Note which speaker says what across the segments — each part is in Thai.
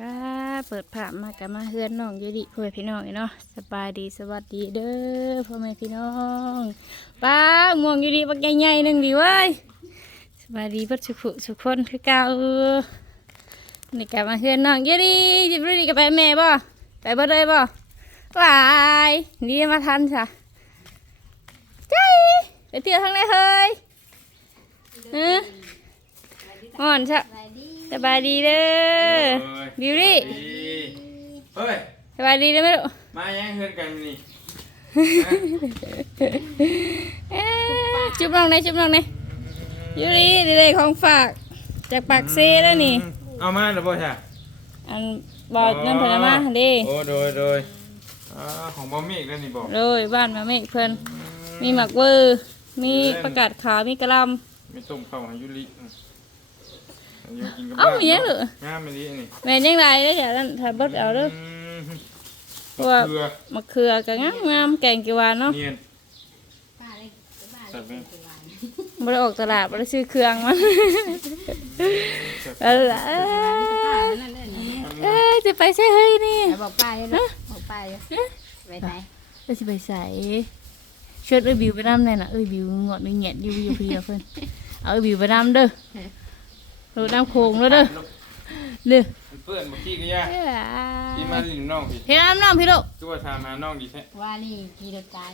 Speaker 1: ป้าเปิดผ่ามากันมาเฮือนน้องอยูดิพ่อแม่พี่น้องเนาะสบายดีสวัสดีเด้อพ่อแม่พี่น้องป้าง่วงอยูดิบักใหญ่ๆหนึ่งดีเว้ยสบายดีเพัดสุขสุขคนคือเก่านี่กลับมาเฮือนน้องอยูดิจิบรีกับไปแม่บ่ไปบ่เลยบ่วายนี่มาทันจ้ะใจไปเที่ยวทางไหนเฮ้ยเอออ่อนจ้ะ สบายดีเด้อบิวตี้
Speaker 2: เฮ้ย
Speaker 1: สบายดีเด้อไหมลูก
Speaker 2: มายังเฮือนกันนี่
Speaker 1: เอ้ยจุ๊บน้องไหนอยจุ๊บน้องไหนอยยูรีดีเลยของฝากจากปากเซ่แล้วนี่
Speaker 2: เอามาหรือเปล่าจ๊ะ
Speaker 1: อันบอกน้ำผลไม้เดิ
Speaker 2: โอ้โดยโดยอ่าของบอมมี่อีกแล้วนี่บอก
Speaker 1: โรยบ้านมาเมฆเพิ่นมีหมักเวอร์มีประกาศขาวมีกระหล
Speaker 2: มีต้มข้าวให้ยุลิอืม อายุกินกับำ
Speaker 1: เอ้ามีหยังเหรอ งา
Speaker 2: มไม่ดีนี่
Speaker 1: แม่นยังไงได้ออย่าลั่นถ้าเบิดเอาเด้อ
Speaker 2: ม
Speaker 1: เพราะว่า
Speaker 2: เกลือ
Speaker 1: มะเขือก็งามงามๆแกงเกีวานเนาะ
Speaker 2: เนียนใส่ไป
Speaker 1: บ่ได้ออกตลาดบ่ได้ซื้อเครื่องมาเออเอ้ยเอ้ยจะไปใช่เฮ้ยนี่
Speaker 3: บอกป้าเลยนะบอกป้าเลยไปไหน
Speaker 1: เราจะไปใส่ชวนเอ้ยบิวไปน้ำเลยนะเอ้ยบิวงอดมีแงะอยู่อยู่พี่เพื่อนเอาเอ้ยบิวไปน้ำเด้อ โดดน้ำโขงแล้วเด้อเด้อ
Speaker 2: เปื้อนเมื่อกี้ก็ย่ากินมาลินน้องพี่
Speaker 1: เฮ้ยน้ำน้องพี่ลูก
Speaker 2: ตัวทามหาน้องดีแท้
Speaker 3: ว่านี่กีดตาย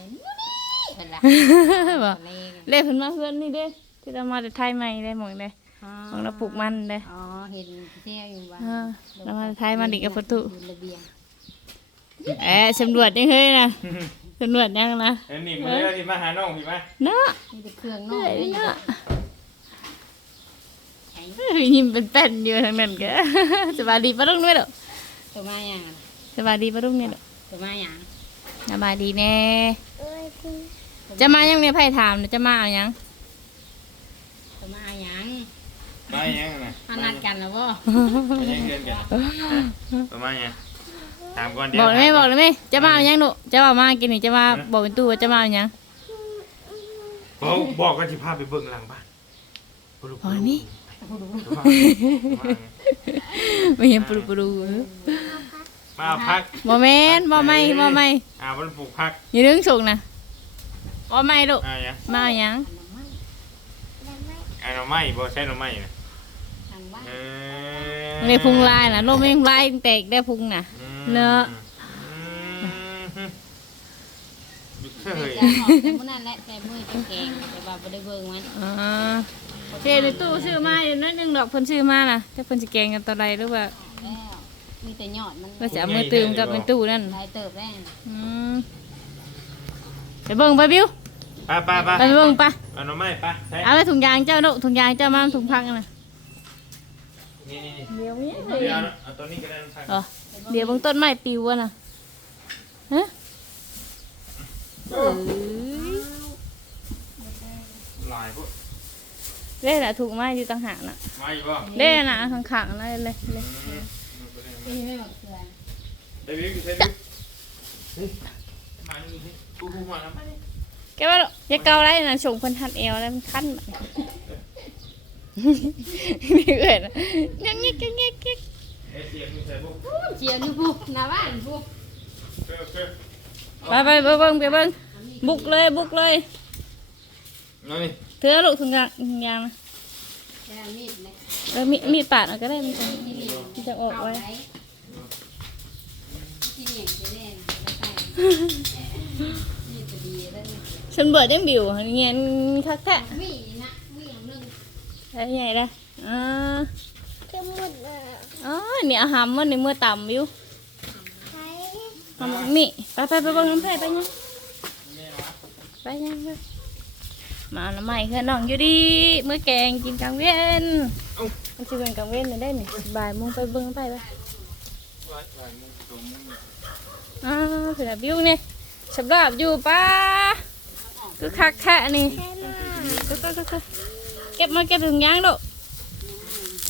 Speaker 3: เป็นไร
Speaker 1: บ่
Speaker 3: เลง
Speaker 1: เล่เพิ่นมาเพื่อนนี่เด้ที่เรามาจากไทยใหม่ได้หมองเด้หมองเราปลูกมันเด้
Speaker 3: อ๋อเห็นเที่ยวอยู่บ้าน
Speaker 1: อ่าเรามาจากไทยมาดิกับประตู
Speaker 3: ระเบียง
Speaker 1: เอ๊ะสำรวจยังเฮ้ยนะสำรวจยังนะ
Speaker 2: เอ็นนี่มาเลยที่มาหาน้องพี่ไหม
Speaker 1: เนาะ
Speaker 3: มีแต่เครื่องน
Speaker 1: เห
Speaker 3: อ
Speaker 1: นื่อย
Speaker 3: กนี่
Speaker 1: เนาะ
Speaker 3: แข็ง
Speaker 1: เฮ้ ยยิ้มเป็นแป้นอยู่ทางนั้นแกสบายดีปะลุงด้วยเด้อ
Speaker 3: ตัวมาอย่าง
Speaker 1: สบายดีปะลุงเนี่ยเด้อ
Speaker 3: ตัวมาอย่าง
Speaker 1: สบายดีแน่จะมายังเนี่ยไพ่ถามเนี่ยจะมาเอายัง
Speaker 3: ตัวมาอย่าง
Speaker 2: มายังนะ
Speaker 3: มานัดกันแล้วบ่
Speaker 2: มายังเฮือนกันประมาณยังถามก่อนเดี๋ยว
Speaker 1: บอกเลยไหม
Speaker 2: ถา
Speaker 1: บอกเลยไหมจะมาเอายังหนูจะมามากินนี่จะมาบอกเป็นตู้ว่าจะมาเอายัง
Speaker 2: บอกบอกกันที่พาไปเบิ่งหลังบ้านปลุก
Speaker 1: บอกเลย ไหม
Speaker 2: ปลุก
Speaker 1: ไม่เห็นปลุกปลุก
Speaker 2: มาเอาพัก
Speaker 1: บอแมนบอไม่บอไม่
Speaker 2: อ่ามันปลูกพัก
Speaker 1: อย่าดึงสุกนะบอไม่ลูก
Speaker 2: อ่ายัง
Speaker 1: มาเอายัง
Speaker 2: อ่าหน่อไม้บ่ใช่หน่อไม้นะ
Speaker 3: ทางบ้าน
Speaker 2: เอ
Speaker 1: ในพุงลายนะลมไม่ลายแตกได้พุงน่ะเนอะ
Speaker 2: เฮ้ย
Speaker 3: จะหอมแต่มื้อนั้นแหละแต่มื้อจะแกงแต่ว่าบ่ได้เบิ่งมัน
Speaker 1: อ่าเทในตู้ซื้อมาอยู่นั่นหนึ่งดอกเพิ่นซื้อมาน่ะถ้าเพิ่นสิแกงกันตอนไรหรือว่า
Speaker 3: แล้วมีแต่ยอดมัน
Speaker 1: ก็จะเอามือตื่มกับในตู้นั่น
Speaker 3: ลายเติบแน่
Speaker 1: อืมไปเบิ่งไปบิว
Speaker 2: ไปไปไป
Speaker 1: ไปเบิ่งไป
Speaker 2: เอาหน่อไม้ไปใช่
Speaker 1: เอาไปถุงยางเจ้าลูกถุงยางเจ้ามาถุงพักน่ะ
Speaker 2: นี่นี่นี่
Speaker 1: เดี๋ยวนี้
Speaker 2: เดี๋ยวเอาเอาตัวนี้ก็ได้น้ำใส่
Speaker 1: อ๋อเดี๋ยวเบางต้นไม้ปิวอะนะฮะ เอ้ย
Speaker 2: ลายพวก
Speaker 1: เล่น่ะถุงไม้อยู่ต่างหากน่ะ
Speaker 2: มาอีกบ่
Speaker 1: เล่น่ะข้างๆนั่นเลยเลย
Speaker 3: นี่ไม่บอกเกลือ
Speaker 2: เดวิดเดวิดเฮ้ยมานี่สิกูกูมาแล้วมานี่
Speaker 1: แกว่าอย่าเกาไรน่ะส่งเพิ่นทันเอวแล้วมันคันบัดนี้นี่เอ้ยน่ะยังงี้ยังงี้ยัง
Speaker 2: เอ้ยเสียงมึงใส่พวก
Speaker 3: เจียวนี่ปุ๊บหน้าบ้านปุ๊บ
Speaker 2: เกลือเกลือ
Speaker 1: ไปไปไปเบิ่งไปเบิ่ง บุกเลยบุกเลย
Speaker 2: เอานี่
Speaker 1: เถือลูกถุงยางถุงยางนะ
Speaker 3: แค่มีดเลย
Speaker 1: เออมีมีดปาดเอาก็ได้มันจะมันจะออกไว้
Speaker 3: ที่เหนียงจะเล่นนี่จะดีแล้วนี่
Speaker 1: ฉันเบิดยังบิวเงี้ยคักแท้
Speaker 3: มีนะมีอย่างนึง
Speaker 1: ได้ใหญ่ได้อ่าอ๋อเนี่ยหำมันในมือต่ำวิวหำมีไปไปไปเบิ่งน้ำไผ่ไปยัง ไปยังไปมาเอาน้ำใหม่เพื่อนน้องอยู่ดีเมื่อแกงกินกลางเว้นมันจะเป็นกลางเว้นเลยได้นี่บ่ายโมงไปเบิ่งน้ำไผ่ไป
Speaker 2: ลายลายมึงตัวมึงเนี่ย
Speaker 1: อ่าเผื่อวิวนี่สำหรับอยู่ป้าคือคักแค่นี่ก็ก็ก็ก็เก็บมาเก็บถุงยางดู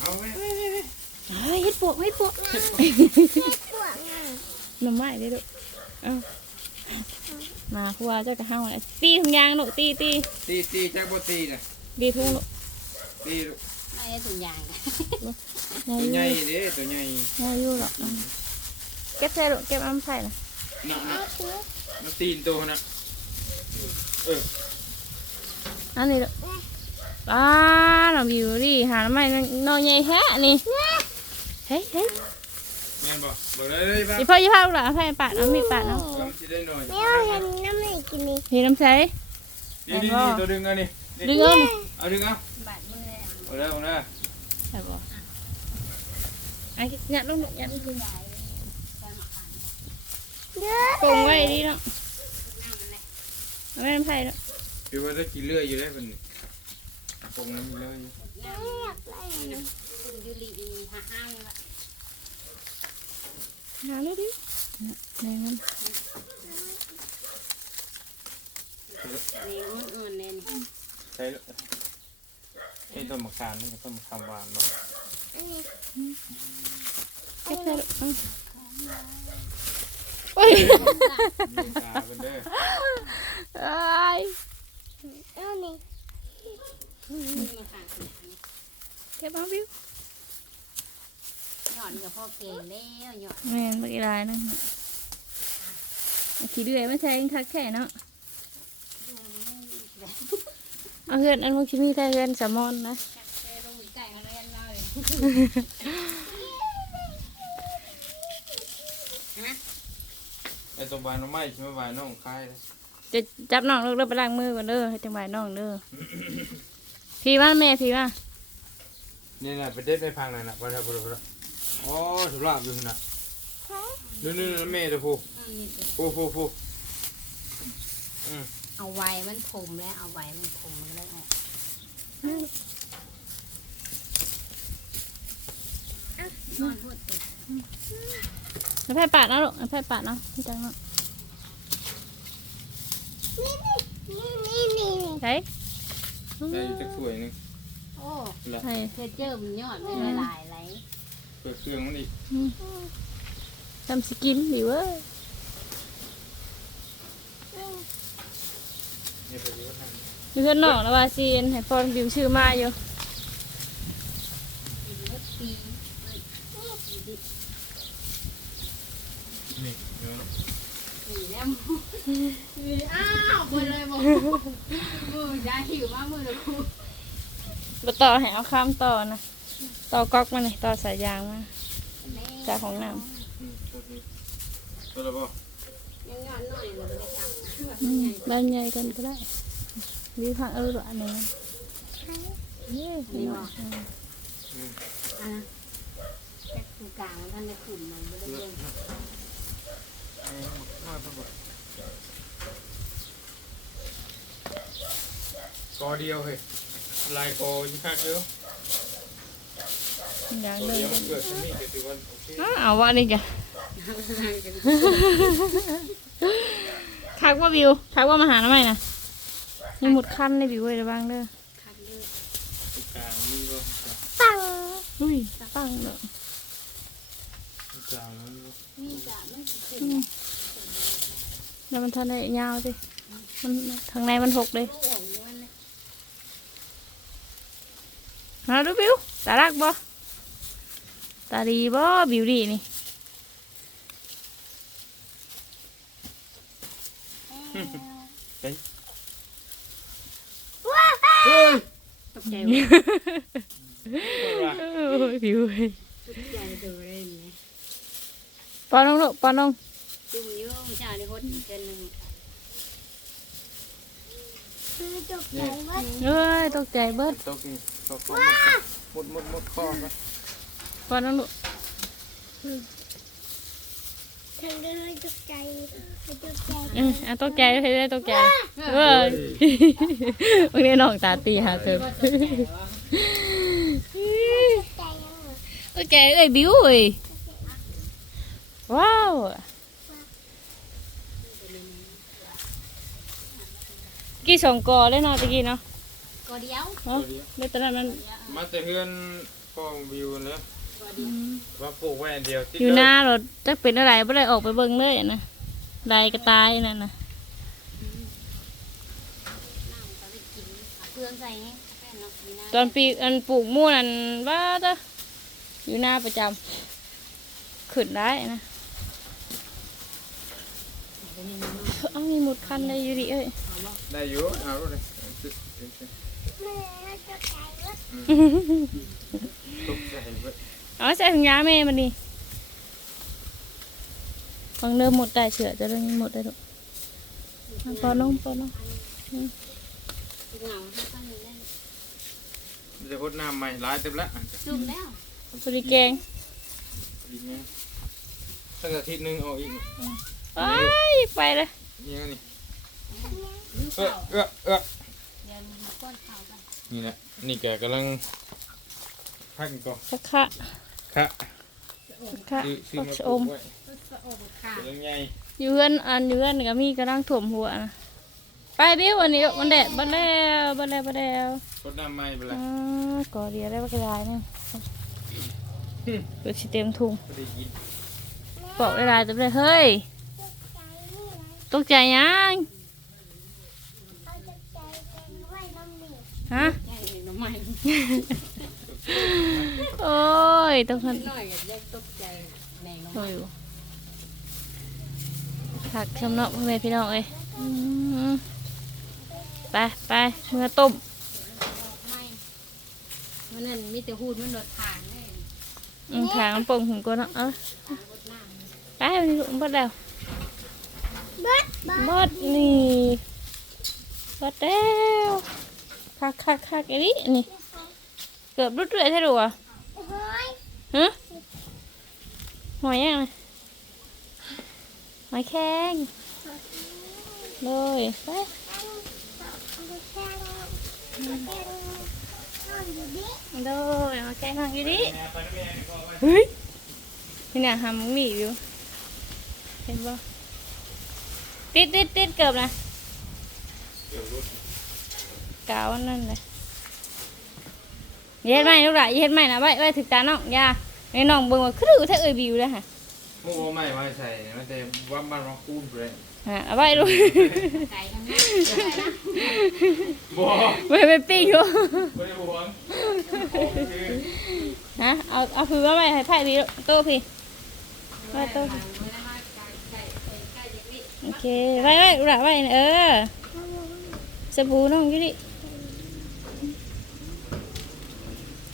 Speaker 2: เอาไว้
Speaker 1: เฮ้ยเฮ็ดปวกเฮ็ดปวกน้ำไม้ได้ดูเอา มาครัวเจ้ากระห้าวน่ะตีถุงยางดูตีตี
Speaker 2: ตีตีจักบ่ตีนะ
Speaker 1: ดีทุ่งดู
Speaker 2: ตีลูก
Speaker 3: ไม่ได้ถุงยาง
Speaker 1: ใหญ่อ
Speaker 2: ตัว
Speaker 1: ยู่
Speaker 2: ใหญ่เด้ตัวใหญ่
Speaker 1: ใหญ่อยู่หรอกอืมเก็บใส่ลูกเก็บอ้ํไผ่น่ะ
Speaker 2: หนักนะมันตีนตัวนะเออ
Speaker 1: อันนี้ลูกป้าน้องบิวดิหาน้ำไม้น้องใหญ่แท้นี่เฮ้ยเฮ้ย
Speaker 2: แม่นบ่บอกเลยเลยป่ะ
Speaker 1: อีพ่อยี่พ่อลูกหลานไผ่ปาดน้ำมีดปาดเนาะ
Speaker 2: ลองสิ ได้หน่อย
Speaker 4: ไม่เอาเห็นน้ำไม่กินนี่
Speaker 1: พี่น้ำใส
Speaker 2: นี่นี่นี่ตัวดึงอันนี้นี่
Speaker 1: ดึงเอานี่
Speaker 2: เอาดึงเอา
Speaker 3: บาดมือเลย
Speaker 2: เอาเลยเอาเลย
Speaker 1: ใช่บ่ไอ้ยัดลงลูกยัดลง
Speaker 3: ใหญ่ใส่หมักขัน
Speaker 4: เด้อ
Speaker 1: โป่งไว้ดีเนาะ
Speaker 3: นั่งมันเลย
Speaker 1: เอาไม่น้ำไผ่เนาะ
Speaker 2: คือว่าจะกินเลื่อยอยู่ได้เป็นปงน้ำเลื่อยอยู่
Speaker 3: ย่างอยากได้คุณยูริห้าห้างละ
Speaker 1: หาเลยดิ เนี่ยมัน
Speaker 3: นี่อุ่นๆเลยนี่
Speaker 2: ใช่เลยไอ้ต้นมะขามนี่ต้นมะขามหวานบ่
Speaker 1: เก็ใส่โอ้ย
Speaker 2: ตาเป็นเด้อ
Speaker 1: เอ้ย
Speaker 4: เอานี่
Speaker 1: เก็บเอาบิว
Speaker 3: หย่อนกับพ่อเก่งแล้วหย่อน
Speaker 1: แม่นบักอีลายนะขี้เดือยไม่ใช่คักแค่เนาะเอาเฮือนอันมุกชิมีแต่เฮือนสามอนนะ
Speaker 3: แค่ลงใจเขาเล่นเลย
Speaker 2: ไอ้ตัวบานน้องไม้ใช่ไหมบานน้องคายเลย
Speaker 1: จะจับน้องลูกเด้อไปล้างมือก่อนเด้อให้จังหวะน้องเด้อ พี่ว่าแม่พี่ว่า
Speaker 2: นี่น่ะไปเด็ดไปพังนั่นน่ะไปแล้วไปแล้วไปแล้ว อ๋อสุราบอยู่น่ะนู่นนู่นแม่ตัวผู้
Speaker 3: อืมนี่สิ
Speaker 2: ผู้ผู้ผู้อืม
Speaker 3: เอาไว้มันผมแล้วเอาไว้มันผมมันเลยออกนอนพูดติด
Speaker 1: เอาไผ่ปาดเอาลูกเอาไผ่ปาดเอาพี่จังเนาะ
Speaker 4: นี่นี่นี่นี่
Speaker 1: ใช่
Speaker 2: ได้อยู่จักถ้วยหนึง
Speaker 3: โอ้
Speaker 2: ละ
Speaker 1: ใช่
Speaker 3: เทเจอร์มันยอดไม่ละลายไหล
Speaker 2: เปิดเครื่องมันอีก
Speaker 1: ทำสกินดิเว้ย
Speaker 2: เนี่ยไปอยู่ข้าง
Speaker 1: มีเพื่อนน้องแล้วว่าซีนให้พอบิวชื่อมาอยู่
Speaker 3: ปี
Speaker 2: นี่เดี๋ยว
Speaker 3: ปีแล้วอ้าวหมดเลยบอกมือได้หิวมากมือเลยครู
Speaker 1: มาต่อให้เอาข้ามต่อนะ ต่อก๊อกมานี่ต่อสายยางมาจากของน้
Speaker 2: อืมตัวนี้ตัวละบ่
Speaker 3: ยังงอนหน่อยเลยไม่ได้ทำ
Speaker 1: อืมใบใหญ่กันก็ได้วิพังเออหรออันนี้เย้พี่น้อง
Speaker 3: อะแค่ตรงกลางท่านจะขึ้นมันไม่ได้เรื่อง
Speaker 2: เอามาตัวบ่กอเดียวเฮ้ยลายกอยิ่งคักเดียว
Speaker 1: อย่าง
Speaker 2: ตัว
Speaker 1: เล
Speaker 2: เดี
Speaker 1: ย
Speaker 2: ยวมันเกิดที่นี่ก็ถือว่าโอเค
Speaker 1: อ้าวเอาวะนี่แกคักว่าวิวคักว่ามาหาน้ำไหมนะยังหมดคันในวิวเลยระวังเด้อ
Speaker 3: คันเลย
Speaker 2: ตรงกลางนี่บ่
Speaker 4: ปัง
Speaker 1: อุ้ยปังเด้อ
Speaker 2: ตรงกลางนั่นบ่
Speaker 3: นี่จะไม่ขึ้น
Speaker 1: แล้วมันทันได้ยาวสิมันทางในมันหกเลย
Speaker 3: โอ้โหมันเลย
Speaker 1: มาดูบิวตารักบ่ ตาดีบ่บิวดีนี่
Speaker 2: เฮ้ย
Speaker 3: ตกใจ
Speaker 2: ว่า
Speaker 1: โอ้ยบิวเอ้ย
Speaker 3: ตกใจตัวเลยไหม
Speaker 1: ปอนน้องลูกปอนน้อง
Speaker 3: จุ่มยุ่งชาในฮดเดือนหนึ่ง
Speaker 4: คือจบใจว่า
Speaker 1: เอ้ยตกใจเบิด
Speaker 2: ตกนี่ตกหมดหมดหมดคอไป
Speaker 1: ปอนน้องลูก
Speaker 4: เธอเลยจบใจจบใจ
Speaker 1: เอออะตกใจให้ได้ตกใจเอ้ยวันนี้น้องตาตีหาเธอ
Speaker 4: ใจยัง
Speaker 1: ตกใจเอ้ยบิวเอ้ยว้าวกี่สองกอเลยเนาะตะกี้เนาะ
Speaker 3: ก็เดียว
Speaker 1: เนาะในตอนนั้นมัน
Speaker 2: มาแต่เพื่อนพ่อวิวแล้ว
Speaker 3: ก็เดียว
Speaker 2: ว่าปลูกไว้อันเดียวติด
Speaker 1: อยู่ห
Speaker 2: เลย
Speaker 1: น้ารถจะเป็นอะไรไม่ได้ออกไปเบิ่งเลยอะนะไดก็ตายนั่นนะ
Speaker 3: น้ำก็ได้กินเอาเปลืองใส่ไงแค่นกกิน
Speaker 1: ตอนปีอันปลูกมู่นั่นว่าเด้ออยู่หน้าประจำขึ้นได้นะเอามีหมดคันเลยอยู่ดิเอ้ย
Speaker 2: ได้อยู่เอาเลย
Speaker 4: แม่จะไก่ว่า
Speaker 2: ตกใจเบิด
Speaker 1: เอาใส่ถุงยางแม่มันดิฟังเริ่มหมดได้เฉื่อจะเริ่มหมดได้หรอกเอาปอนมปอนม
Speaker 3: เหงาถ้าก็มีได้
Speaker 2: จะพดน้ำใหม่ร้ายเต็มแล้ว
Speaker 3: จุ่มแล้ว
Speaker 1: พอดีแกง
Speaker 2: อีกไงสักอาทิตย์หนึงเอาอีก
Speaker 1: ไปไปเลย
Speaker 2: ยังไงนี่
Speaker 3: ลูก
Speaker 2: เออ
Speaker 3: เต่า
Speaker 2: เออเออ
Speaker 3: เดี๋ยวมีก้นเต่ากัน
Speaker 2: นี่แหละนี่แกกำลังพักกันก่อน
Speaker 1: สักขะ
Speaker 2: ค่ะ
Speaker 1: สักขะ
Speaker 2: ซื้อซื้อ
Speaker 1: ผัก
Speaker 2: มา
Speaker 1: ชะ
Speaker 2: ป
Speaker 1: อ
Speaker 2: ลู
Speaker 1: ม
Speaker 2: กไว้
Speaker 3: ก็สะอบค่ะ
Speaker 2: กำลังใหญ่
Speaker 1: อยู่เพื่อนอันอยู่เพื่อนก็มีกระดังถ่วมหัวนะไปบิ้ววันนี้มันแดดบัดแล้วบัดแล้วบัดแล้ว
Speaker 2: พดน้ำใหม่ไปเลย
Speaker 1: อ่าก่อเดียวได้บักลายหนึงเปิดสิเต็มถุง
Speaker 2: พอดีกิน
Speaker 1: บอกได้ลายเต็มเลยเฮ้ย
Speaker 4: ไก่นี่นะ
Speaker 1: ตกใจยัง
Speaker 4: เอาจะไก่เป็นไว้น้ำหนึ่ง
Speaker 1: ฮะ
Speaker 3: ใช่น้ำใหม่
Speaker 1: โอ้ ยต้องหัน
Speaker 3: หน่อยกับแยกตกใจแมงน้ำให
Speaker 1: โอ้
Speaker 3: ม่
Speaker 1: ยผักชำเนาะพ่อแม่พี่น้องเอ้ยอืมไปไปเมื่อต้ม
Speaker 3: ไม่วันนั้นมีแต่หูดมันโดดทางเลย
Speaker 1: อืมขางมันโป่งหุ่นก็เนาะเออ
Speaker 3: รถน้ำ
Speaker 1: ไปวันนี้ลูกบดแล้ว
Speaker 4: เบิดเบิด
Speaker 1: บดนี่บดแล้วคักคักคักไอ้นี่นี่เกือบรุดเรื่อยใช่หรือวะ
Speaker 4: เฮ้ย
Speaker 1: ฮะหอยยังไงหอยแข็งเลยไป
Speaker 4: ดูแค่ดูแค่นอนอยู่ดิ
Speaker 1: เลยหอยแข็งทางอยู่ดิเฮ้ยนี่น่ะหำมีอยู่เห็นปะติดติดติดเกือบนะ
Speaker 2: เดี๋ยวรถ
Speaker 1: กาวอันนั่นเลย เย็ดไหมลูกหล่ะเย็ดไหมนะไว้ไว้ถึกตาน้องอยาไอ้น้องเบิ่งว่าคือถ้าเอ่ยบิวเลยฮะ
Speaker 2: โม่ใหม่ไว้ใส่มันจะว่าบ้านเราคูนเลย
Speaker 1: ฮะเอาไว้ลูก
Speaker 3: ไก่ทั้งนั้นนะ
Speaker 2: บ่
Speaker 1: ไว้ไปปิ้งลูก
Speaker 2: ไม่ได้ห่วงคือ
Speaker 1: ฮะเอาเอาคือว่าไว้ให้ไผ่พี่โตพี่ไว้โตพี่โอเคไว้ไว้ลูกหล่ะไว้เออสบู่น้องอยู่ดิ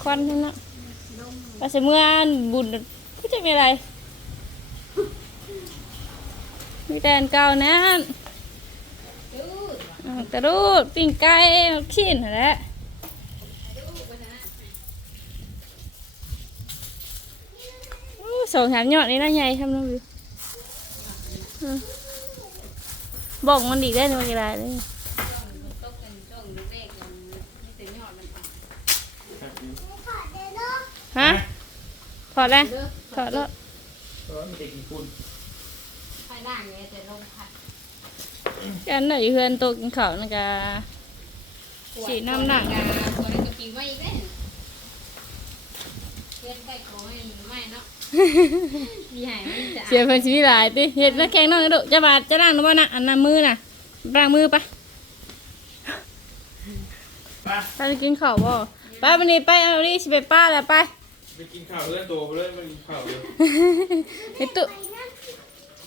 Speaker 1: ควันทั้งนั้ว่าเสมื่อนบุญก็จะมีอะไร มีแต่อันเก่านั้นอ่ากระดูดปิ้งไก่ขี้นแหละสองสามยอดนี่น่าใหญ่ทำน้องวิวบอกมันดีได้ในวันกี่ไรเลย
Speaker 3: ตกกันจ้องดูเลขกันมีแต่ยอดมันออก
Speaker 4: ขอเดี๋ยวลูก
Speaker 1: ฮะถอดเลย
Speaker 3: เด้อ
Speaker 1: ถอดแล้ว
Speaker 2: ตอนเด็กกี่คุณ
Speaker 3: ไฟล่างเนี่ยแต่ลงผัด
Speaker 1: กันหน่อยเพื่อนโตกินข้าวนะกะสีน้ำหนัก
Speaker 3: กาตัวนี้ก็กินไว้อีกแล้วเพื่อนใกล้ของให้ไม่เนาะมีหายมันจะ
Speaker 1: เสียเพิ่นชีวิตหลายติเฮ็ดแล้วแข็งน้องกระโดดจะบาดจะล้างหรือบ่นะอันนั้นมือน่ะล้างมือไป
Speaker 2: ไป
Speaker 1: ถ้าจะกินข้าวบ่ไปวันนี้ไปเอาดิสิไปป้าแล้วไป
Speaker 2: ไปกินข้าวเลื่อนตัวเลื่อนมากินข้าวเลย
Speaker 1: ไปตุ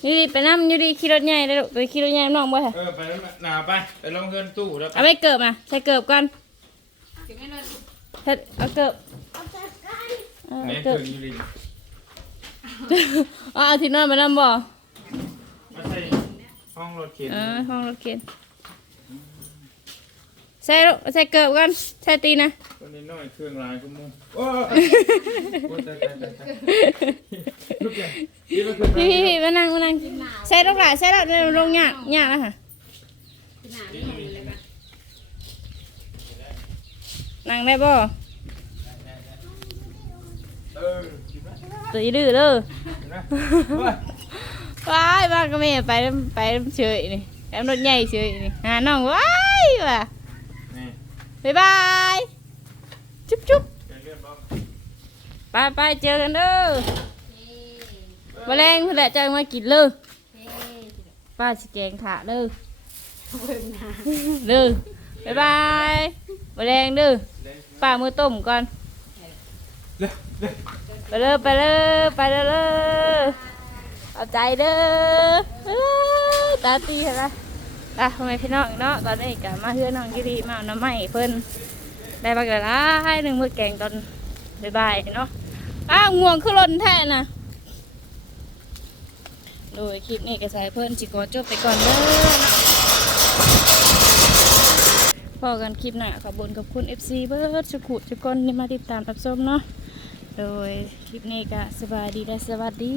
Speaker 1: นี่ดิไปน้ำอยู่ดิขี่รถใหญ่เลยลูกไปขี่รถใหญ่น้องบ่ค่ะ
Speaker 2: เออไปแล้วหนาไปไปลองเงินตู้แล้ว
Speaker 1: เอาไปเกิบมาใส่เกิบก่อน
Speaker 3: ถึงไม่นอน
Speaker 1: เฮ็ดเอาเกิบ
Speaker 4: เอาจัดการ
Speaker 1: เอา
Speaker 2: แม่
Speaker 1: เกิบ
Speaker 2: ถึงยูริน
Speaker 1: เอาเอาที่นอนมานํบ่
Speaker 2: มาใส่ห้องรถเข็น
Speaker 1: เออห้องรถเข็น ใส่ลูกใส่เกิบก่อนใส่ตีนะ
Speaker 2: คนนี้น้อยเครื่องลายก็มูโอ้ยตายตายตายตายลูกใหญ่ที่มาขึ้นไป
Speaker 1: พี่พี่พี่มานั่งมานั่งใส่ลูกหลานใส่แล้วเดี๋ยวลงยากยากแล้วค่ะ
Speaker 3: ขนาดนี้เลยปะ
Speaker 1: นั่งได้บ่
Speaker 2: เออกินไหม
Speaker 1: ตัวอีดื้อเด้อ
Speaker 2: กินไหมเฮ้ย
Speaker 1: ว้ายบ้านก็ไม่ไปนำไปนำเฉยนี่แอมรถใหญ่เฉยนี่หาน้องว้ายว่ะ
Speaker 2: นี่
Speaker 1: บ๊ายบาย จุ๊บจุ๊บไปไปเจอกันเด้อ
Speaker 3: เฮ้
Speaker 1: แมลงเพื่อนแหละจะมากินเลยป้าสิแกงถาเด้อ
Speaker 3: เด้
Speaker 1: อบ๊ายบายมาแรงเด้อป้ามือต้มก่อนไปเลยไปเลยไปเลยเลยเอาใจเด้อเอ้ยตาตีเห็นไหม อะทำไมพี่น้องเนาะตอนนี้กะมาเฮือน้องกิริมาเอาน้ำไม้เพิ่นได้บักละลายหนึ่งมือแกงตอนบ่ายๆเนาะอ้าวง่วงขึ้นรถแท้นะโดยคลิปนี้ก็ใส่เพิ่นจิกอจบไปก่อนเด้อเนะพอกันคลิปหน้าขอบคุญขอบคุณ FC เบิร์ดสุขุทุกคนที่มาติดตามรับชมเนาะโดยคลิปนี้ก็สบายดีและสวัสดี